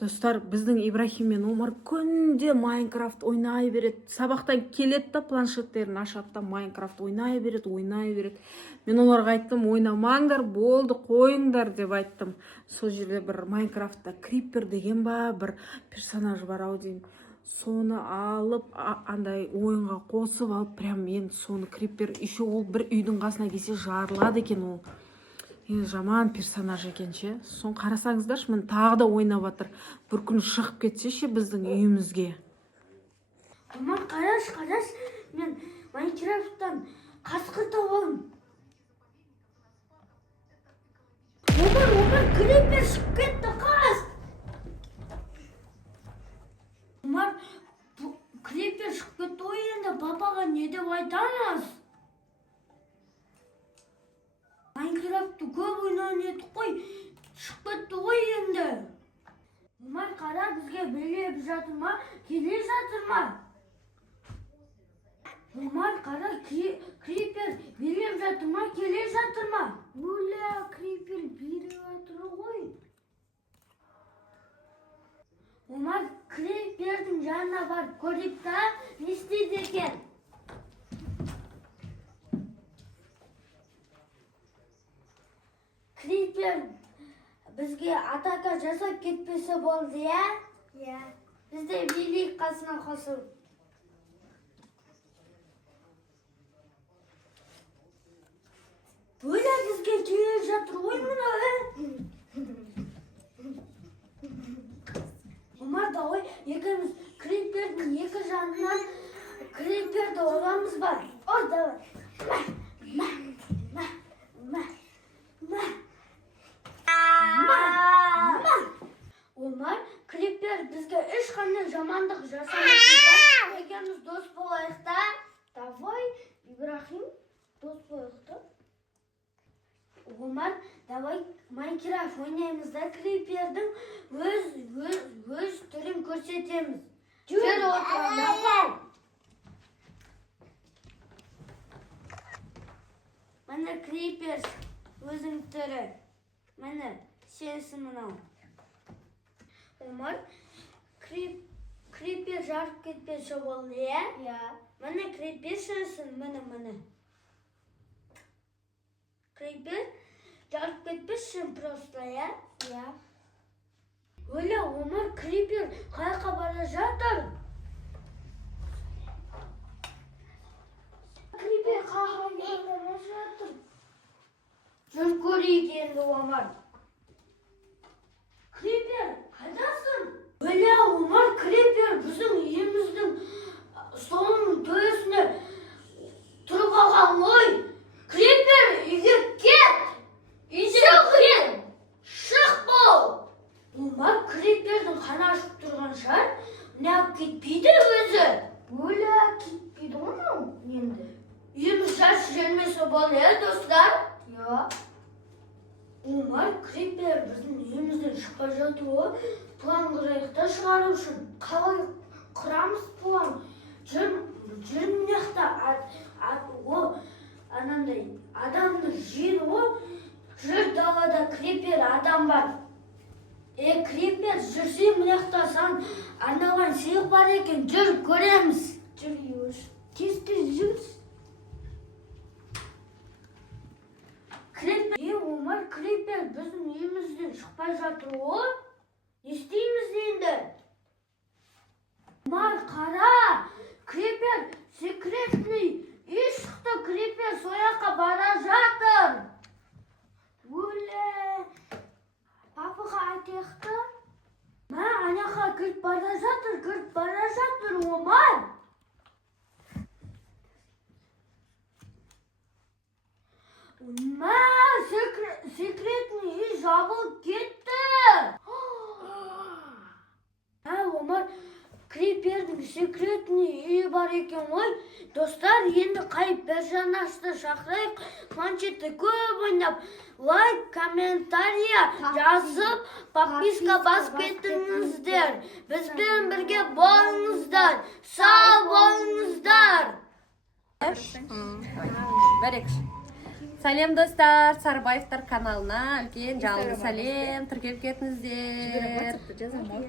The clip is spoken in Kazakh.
Достар, біздің Ибрахим мен Омар күнде Майнкрафт ойнай береді. Сабақтан келеді да планшеттерін ашады да Майнкрафт ойнай береді. Мен оларға айттым, ойнамаңдар, болды, қойыңдар деп айттым. Сол жерде бір Майнкрафтта крипер деген бір персонаж бар ау деймін. Соны алып, андай ойынға қосып алып, прям мен соны крипер, еще ол бір үйдің қасына келсе жарылады екен ол. Жаман персонаж екен ше. Соны қарасаңыздаршы, мен тағы да ойнап жатыр. Бір күн шығып кетсе ше біздің үйімізге. Омар, қараш, мен Майнкрафттан қасқыр тауып алдым. Омар, крипер шығып кетті, қас. Омар, крипер шығып кетті ғой, енді папаға не деп айтамыз? Майнкрафтты көп ойнаған едік қой, шығып кетті ғой енді. Омар, қара, бізге билеп жатыр ма, келе жатыр ма? Омар, қара, крипер билеп жатыр ма, келе жатыр ма? Оля, крипер билеп жатыр ғой. Омар, крипердің жанына барып көрейік та, не істейді екен? Крипер бізге атака жасап кетпесе болды, я? Я. Бізде билейік қасына қосып. Бөля бізге келе жатыр ғой мұны. Омар, давай екеуміз крипердің екі жанынан криперді ұрамыз бар. Ор, давай. Омар, крипер бізге ешқандай жамандық жасамайды. Екеуміз дос болайық та. Давай, Ибрахим, дос болайық та. Омар, давай Майнкрафт ойнаймыз да, крипердің өз түрін көрсетеміз. Жүр отырамыз. Міне крипер өзің түрі. Міне сенсің мынау. Омар, крипер жарып кетпесе болды, я? Я. Міне крипер сенсің, міне. Крипер жарып кетпесің просто, я? Я. Оля, Омар, крипер қайқа бара жатыр? Крипер қайқа бара жатыр? Жүр көрейік енді, Омар. Крипер, қайдасың? Оля, Омар, крипер біздің үйіміздің соның төсіне тұрып алған ғой. Крипер, үйге кет! Шық бол! Омар, крипердің қаны ашып тұрған шығар, неғып кетпейді өзі. Оля, кетпейді оның енді. Үйіміз жас жермесі болды, достар? Я. Омар, крипер біздің үйімізден шықпай жатыр ғой, план құрайық та шығару үшін. Қалай құрамыз план? Жүр мынақта анандай адамды жейді ғой. Жүр далада крипер адам бар. Крипер, жүрсең мынақта сан арналған сыйлық бар екен. Жүр көреміз. Жүр еш. Тез жүрс. Омар, крипер біздің үйімізден шықпай жатыр ғой. Не істейміз енді? Омар, қара! Крипер секретный үй шықты, крипер сояққа бара жатыр. Оля! Папаға айтайықта? Анақа кіріп бара жатыр, Омар! Секретный үй жабылып кетті. Омар, крипердің секретный үйі бар екен ғой. Достар, енді қай персонажды шақырайық, планшетті көп ойнап, лайк, комментария жазып, подписка басып кетіңіздер. Бізбен бірге болыңыздар. Сау болыңыздар. Сәлем достар, Сарыбаевтар каналына үлкен жалынды сәлем, тіркеліп кетіңіздер. жазамын.